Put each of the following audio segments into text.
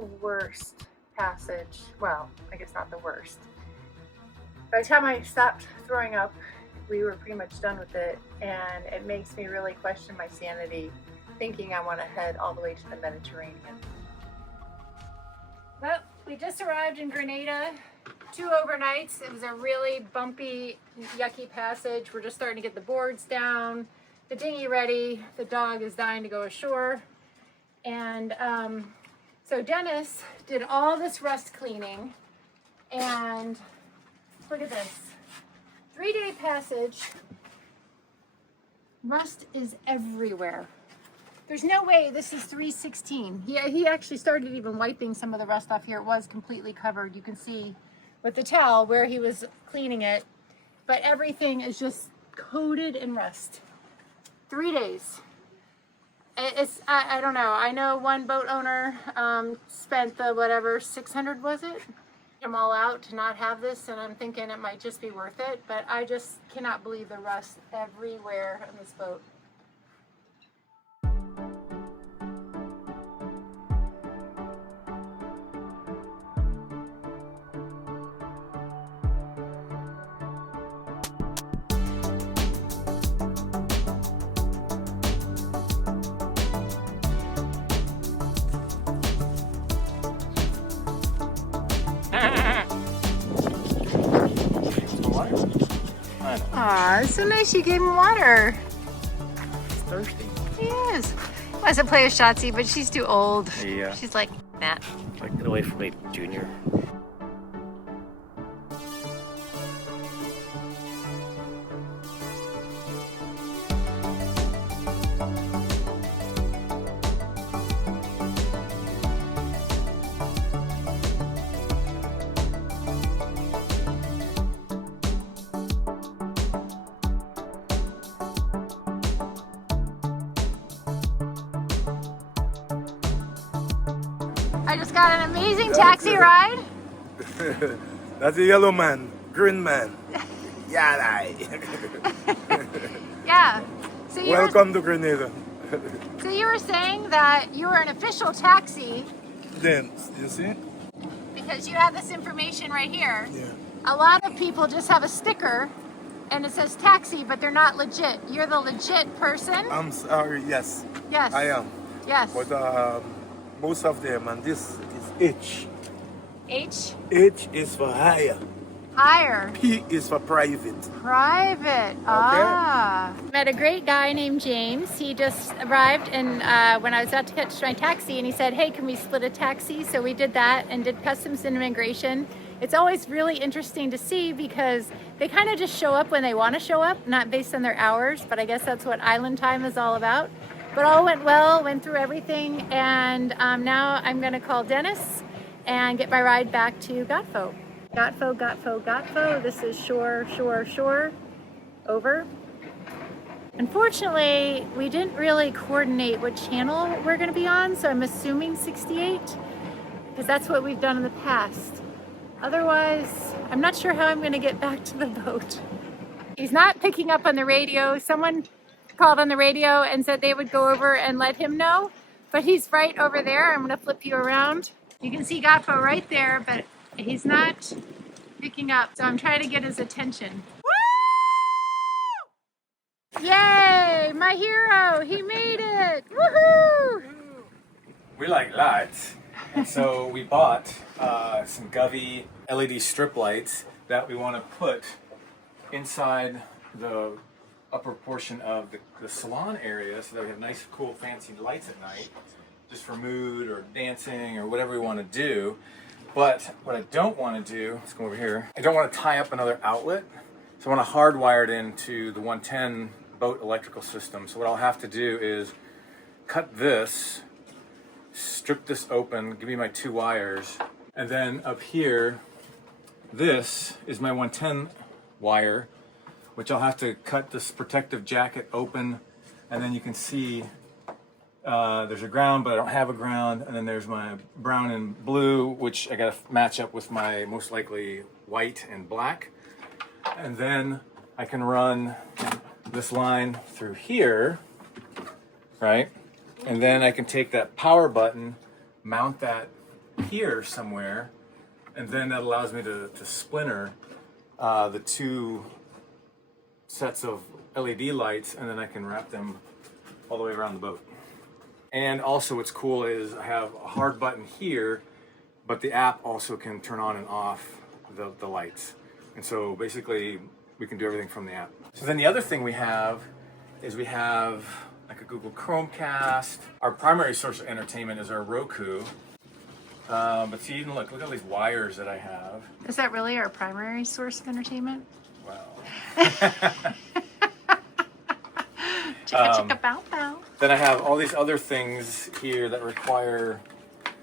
worst passage. Well, I guess not the worst. By the time I stopped throwing up, we were pretty much done with it, and it makes me really question my sanity thinking I want to head all the way to the Mediterranean. Well, we just arrived in Grenada, 2 overnights. It was a really bumpy, yucky passage. We're just starting to get the boards down, the dinghy ready. The dog is dying to go ashore. And so Dennis did all this rust cleaning, and look at this. 3-day passage. Rust is everywhere. There's no way this is 316. He actually started even wiping some of the rust off here. It was completely covered. You can see with the towel where he was cleaning it, but everything is just coated in rust. 3 days. I don't know. I know one boat owner spent the whatever, 600 was it? I'm all out to not have this, and I'm thinking it might just be worth it, but I just cannot believe the rust everywhere on this boat. Aw, it's so nice you gave him water. He's thirsty. He is. He wants to play with Shotzi, but she's too old. Yeah. She's like that. Like, get away from me, Junior. I just got an amazing taxi ride. That's a yellow man, green man. Yeah. Yeah. So Welcome to Grenada. So you were saying that you were an official taxi. Then, you see? Because you have this information right here. Yeah. A lot of people just have a sticker and it says taxi, but they're not legit. You're the legit person? I'm sorry, yes. Yes. I am. Yes. But most of them, and this is H. H? H is for hire. Hire. P is for private. Private. Okay. Ah. Met a great guy named James. He just arrived, and when I was about to catch my taxi, and he said, hey, can we split a taxi? So we did that and did customs and immigration. It's always really interesting to see because they kind of just show up when they want to show up, not based on their hours, but I guess that's what island time is all about. But all went well, went through everything, and now I'm going to call Dennis and get my ride back to GoTFO. GoTFO. This is shore. Over. Unfortunately, we didn't really coordinate what channel we're going to be on, so I'm assuming 68, because that's what we've done in the past. Otherwise, I'm not sure how I'm going to get back to the boat. He's not picking up on the radio. Someone called on the radio and said they would go over and let him know, but he's right over there. I'm going to flip you around. You can see GoTFO right there, but he's not picking up, so I'm trying to get his attention. Woo! Yay, my hero, he made it, woohoo! We like lights, and so we bought some Govey LED strip lights that we want to put inside the upper portion of the salon area so that we have nice, cool, fancy lights at night, just for mood or dancing or whatever we want to do. But what I don't want to do, let's go over here, I don't want to tie up another outlet, so I want to hardwire it into the 110 boat electrical system. So what I'll have to do is cut this, strip this open, give me my 2 wires, and then up here, this is my 110 wire, which I'll have to cut this protective jacket open, and then you can see there's a ground, but I don't have a ground, and then there's my brown and blue, which I gotta match up with my most likely white and black, and then I can run this line through here, right? And then I can take that power button, mount that here somewhere, and then that allows me to splinter the two sets of LED lights, and then I can wrap them all the way around the boat. And also what's cool is I have a hard button here, but the app also can turn on and off the lights. And so basically we can do everything from the app. So then the other thing we have is we have like a Google Chromecast. Our primary source of entertainment is our Roku. But see, even look at all these wires that I have. Is that really our primary source of entertainment? Wow. Chicka chicka bow bow. Then I have all these other things here that require...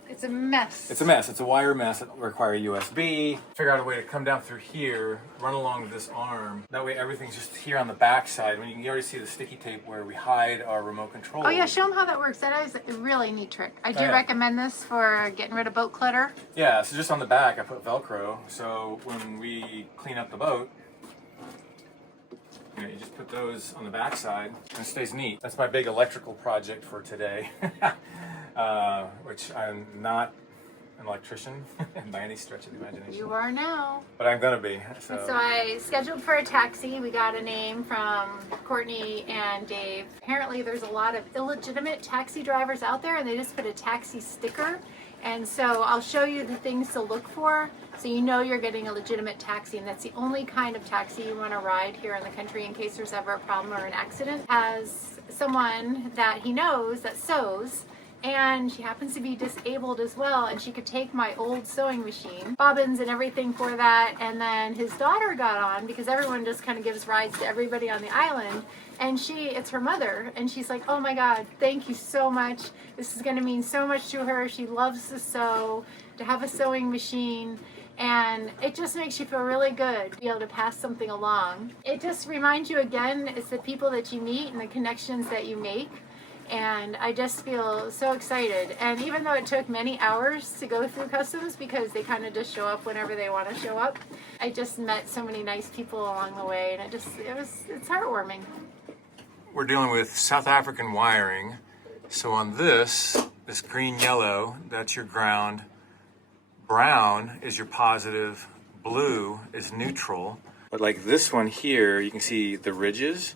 It's a mess. It's a mess. It's a wire mess that require USB. Figure out a way to come down through here, run along this arm. That way everything's just here on the back side. When you can already see the sticky tape where we hide our remote control. Oh yeah, show them how that works. That is a really neat trick. I do recommend this for getting rid of boat clutter. Yeah, so just on the back I put Velcro. So when we clean up the boat, you know, you just put those on the back side and it stays neat. That's my big electrical project for today. Which I'm not an electrician by any stretch of the imagination. You are now. But I'm gonna be. So I scheduled for a taxi. We got a name from Courtney and Dave. Apparently there's a lot of illegitimate taxi drivers out there and they just put a taxi sticker. And so I'll show you the things to look for so you know you're getting a legitimate taxi, and that's the only kind of taxi you want to ride here in the country in case there's ever a problem or an accident. Has someone that he knows that sews, and she happens to be disabled as well, and she could take my old sewing machine, bobbins and everything for that. And then his daughter got on because everyone just kind of gives rides to everybody on the island, and it's her mother, and she's like, oh my god, thank you so much, this is going to mean so much to her. She loves to sew, to have a sewing machine, and it just makes you feel really good to be able to pass something along. It just reminds you again, it's the people that you meet and the connections that you make. And I just feel so excited. And even though it took many hours to go through customs because they kind of just show up whenever they want to show up, I just met so many nice people along the way, and it's heartwarming. we're dealing with South African wiring. So on this green yellow, that's your ground. Brown is your positive. Blue is neutral. But like this one here, you can see the ridges.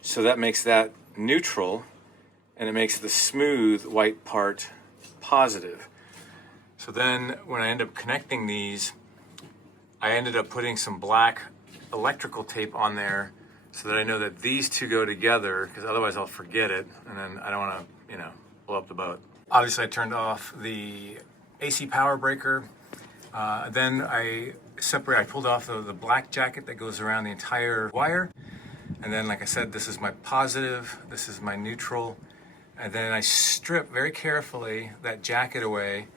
So that makes that neutral, and it makes the smooth white part positive. So then when I end up connecting these, I ended up putting some black electrical tape on there so that I know that these two go together, because otherwise I'll forget it, and then I don't want to, blow up the boat. Obviously I turned off the AC power breaker. Then I pulled off the black jacket that goes around the entire wire. And then, like I said, this is my positive, this is my neutral. And then I strip very carefully that jacket away,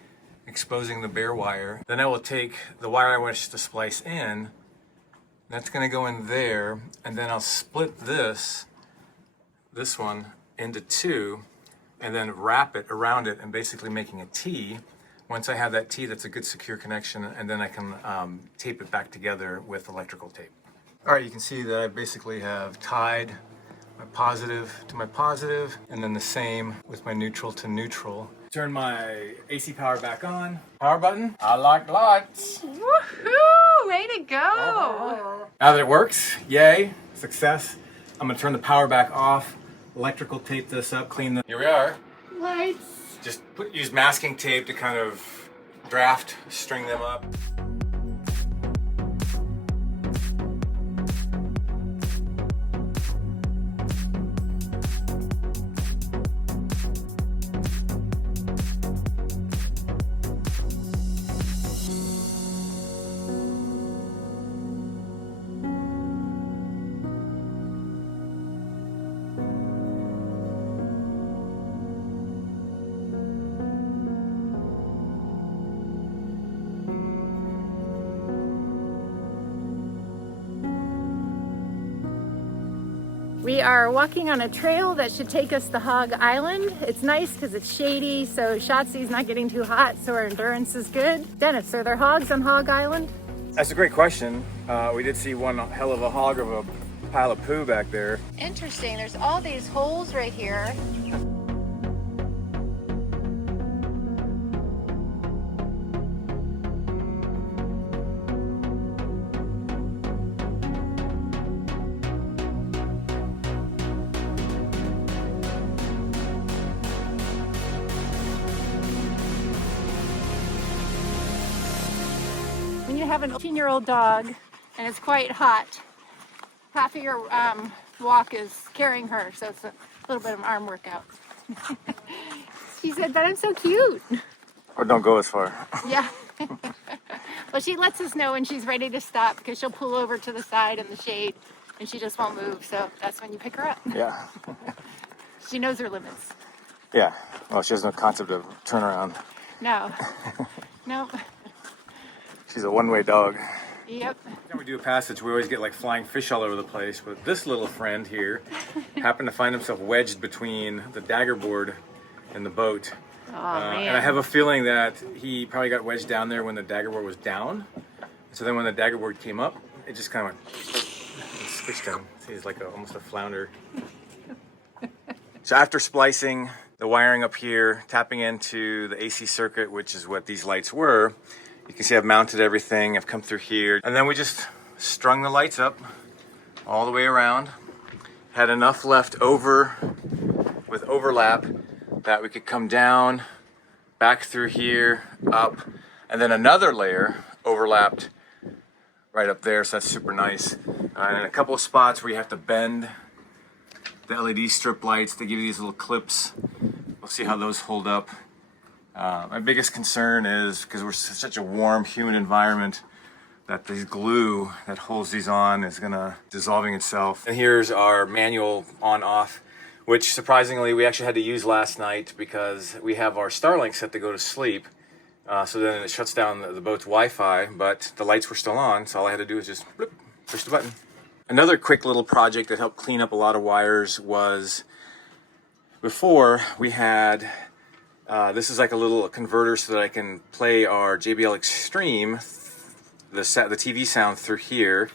exposing the bare wire. Then I will take the wire I wish to splice in. That's gonna go in there, and then I'll split this one into two, and then wrap it around it and basically making a T. Once I have that T, that's a good secure connection, and then I can tape it back together with electrical tape. All right, you can see that I basically have tied my positive to my positive, and then the same with my neutral to neutral. Turn my AC power back on. Power button. I like lights. Woohoo! Way to go! Now that it works, yay, success. I'm gonna turn the power back off, electrical tape this up, clean the... Here we are. Lights. Just use masking tape to kind of draft, string them up. We are walking on a trail that should take us to Hog Island. It's nice because it's shady, so Shotzi's not getting too hot, so our endurance is good. Dennis, are there hogs on Hog Island? That's a great question. We did see one hell of a hog of a pile of poo back there. Interesting, there's all these holes right here. have an 18-year-old dog, and it's quite hot. Half of your walk is carrying her, so it's a little bit of an arm workout. She said, but I'm so cute. Or don't go as far. Yeah. Well, she lets us know when she's ready to stop because she'll pull over to the side in the shade and she just won't move. So that's when you pick her up. Yeah. She knows her limits. Yeah. Well, she has no concept of turnaround. No. Nope. She's a one-way dog. Yep. When we do a passage, we always get like flying fish all over the place. But this little friend here happened to find himself wedged between the dagger board and the boat. Oh, man. And I have a feeling that he probably got wedged down there when the dagger board was down. So then when the dagger board came up, it just kind of went and squished him. See, he's like almost a flounder. So after splicing the wiring up here, tapping into the AC circuit, which is what these lights were, you can see I've mounted everything. I've come through here. And then we just strung the lights up all the way around. Had enough left over with overlap that we could come down, back through here, up, and then another layer overlapped right up there, so that's super nice. And in a couple of spots where you have to bend the LED strip lights, they give you these little clips. We'll see how those hold up. My biggest concern is, because we're such a warm, humid environment, that the glue that holds these on is gonna dissolving itself. And here's our manual on-off, which surprisingly we actually had to use last night because we have our Starlink set to go to sleep. So then it shuts down the boat's Wi-Fi, but the lights were still on, so all I had to do was just bloop, push the button. Another quick little project that helped clean up a lot of wires was before we had, this is like a little converter so that I can play our JBL Extreme, the TV sound through here.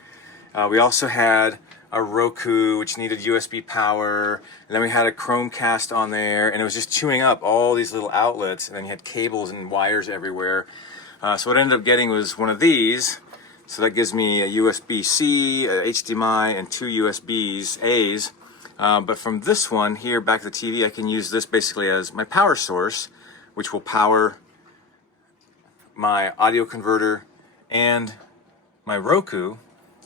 We also had a Roku, which needed USB power, and then we had a Chromecast on there, and it was just chewing up all these little outlets, and then you had cables and wires everywhere. So what I ended up getting was one of these. So that gives me a USB-C, a HDMI, and 2 USBs-A's. But from this one here, back to the TV, I can use this basically as my power source, which will power my audio converter and my Roku.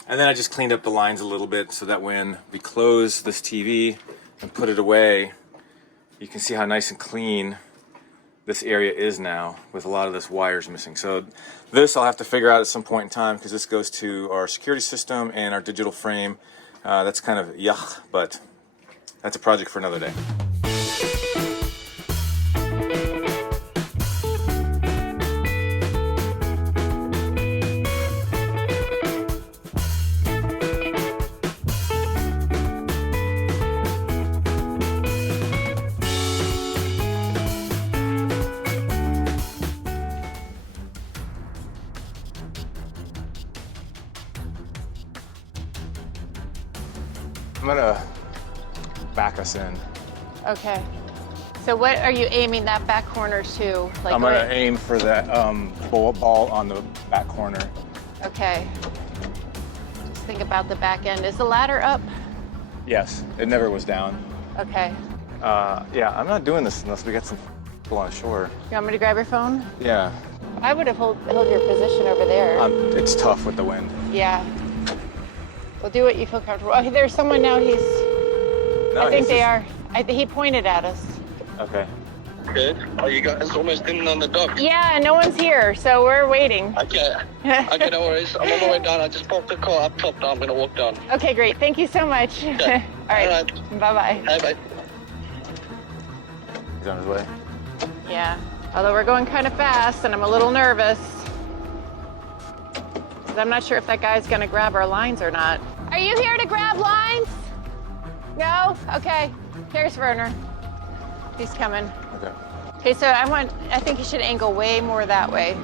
And then I just cleaned up the lines a little bit so that when we close this TV and put it away, you can see how nice and clean this area is now with a lot of this wires missing. So this I'll have to figure out at some point in time because this goes to our security system and our digital frame. That's kind of yuck, but that's a project for another day. I'm gonna back us in. Okay. So what are you aiming that back corner to? Like I'm gonna aim for that ball on the back corner. Okay. Just think about the back end. Is the ladder up? Yes, it never was down. Okay. Yeah, I'm not doing this unless we get some people on shore. You want me to grab your phone? Yeah. I would have held your position over there. It's tough with the wind. Yeah. Well, do what you feel comfortable. Okay, there's someone now. I think they are. He pointed at us. Okay. Good. Are you guys almost in on the dock? Yeah, no one's here, so we're waiting. Okay. Okay, no worries. I'm on my way down. I just parked the car up top now. I'm going to walk down. Okay, great. Thank you so much. Okay. All right. All right. Bye-bye. Bye-bye. He's on his way. Yeah. Although we're going kind of fast, and I'm a little nervous. I'm not sure if that guy's going to grab our lines or not. Are you here to grab lines? No? Okay. Here's Werner. He's coming. Okay. Okay, so I think you should angle way more that way.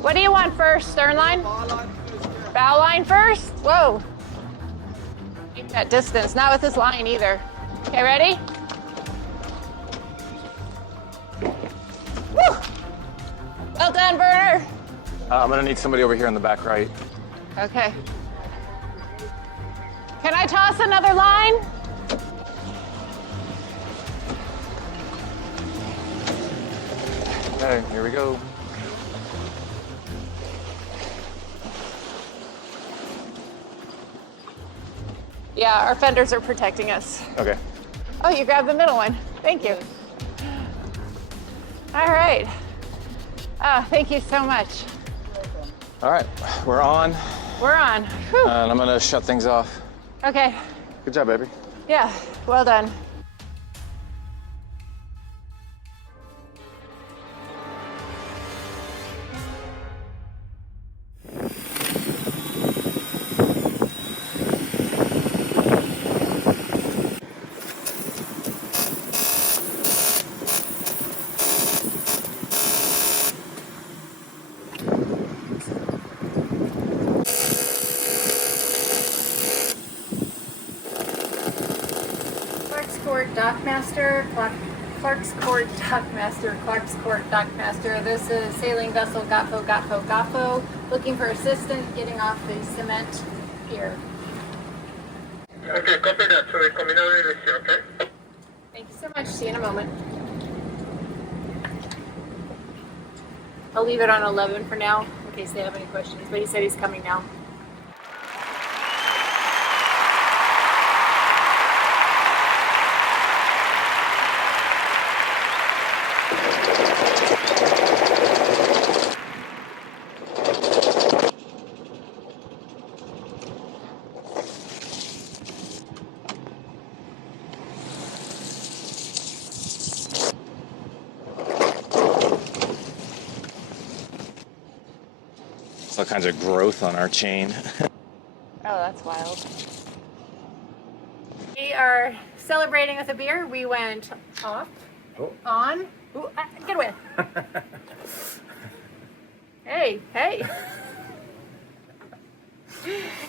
What do you want first? Stern line? Bow line first? Whoa. Keep that distance. Not with this line either. Okay, ready? Woo! Well done, Werner. I'm gonna need somebody over here on the back right. Okay. Can I toss another line? Okay, here we go. Yeah, our fenders are protecting us. Okay. Oh, you grabbed the middle one. Thank you. All right. Oh, thank you so much. All right, we're on, We're on. Whew. and I'm gonna shut things off. Okay. Good job, baby. Yeah, well done. Clark's Court Dockmaster, Clark's Court Dockmaster, Clark's Court Dockmaster. This is sailing vessel GTFO, looking for assistance getting off the cement pier. Okay, copy that. So we're coming over with you, okay? Thank you so much. See you in a moment. I'll leave it on 11 for now in case they have any questions, but he said he's coming now. All kinds of growth on our chain. Oh, that's wild. We are celebrating with a beer. We went off, on. Ooh, get away. Hey.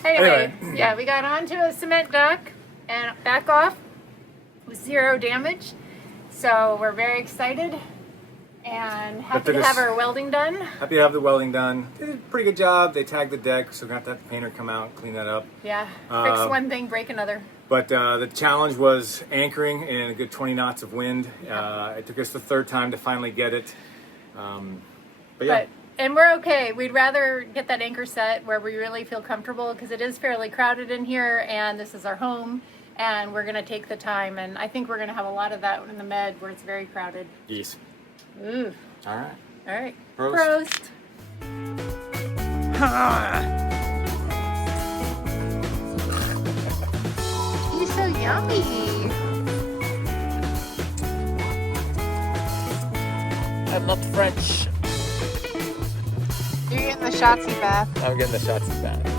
Anyway, yeah, we got onto a cement dock and back off with 0 damage. So we're very excited and happy to have our welding done. Happy to have the welding done. They did a pretty good job. They tagged the deck, so we're gonna have to have the painter come out and clean that up. Yeah, fix one thing, break another. But the challenge was anchoring in a good 20 knots of wind. It took us the 3rd time to finally get it. But yeah. And we're okay. We'd rather get that anchor set where we really feel comfortable because it is fairly crowded in here and this is our home and we're gonna take the time, and I think we're gonna have a lot of that in the Med where it's very crowded. Yes. Ooh. All right. All right. Prost. He's so yummy. I'm not French. You're getting the Shotzi bath. I'm getting the shots back.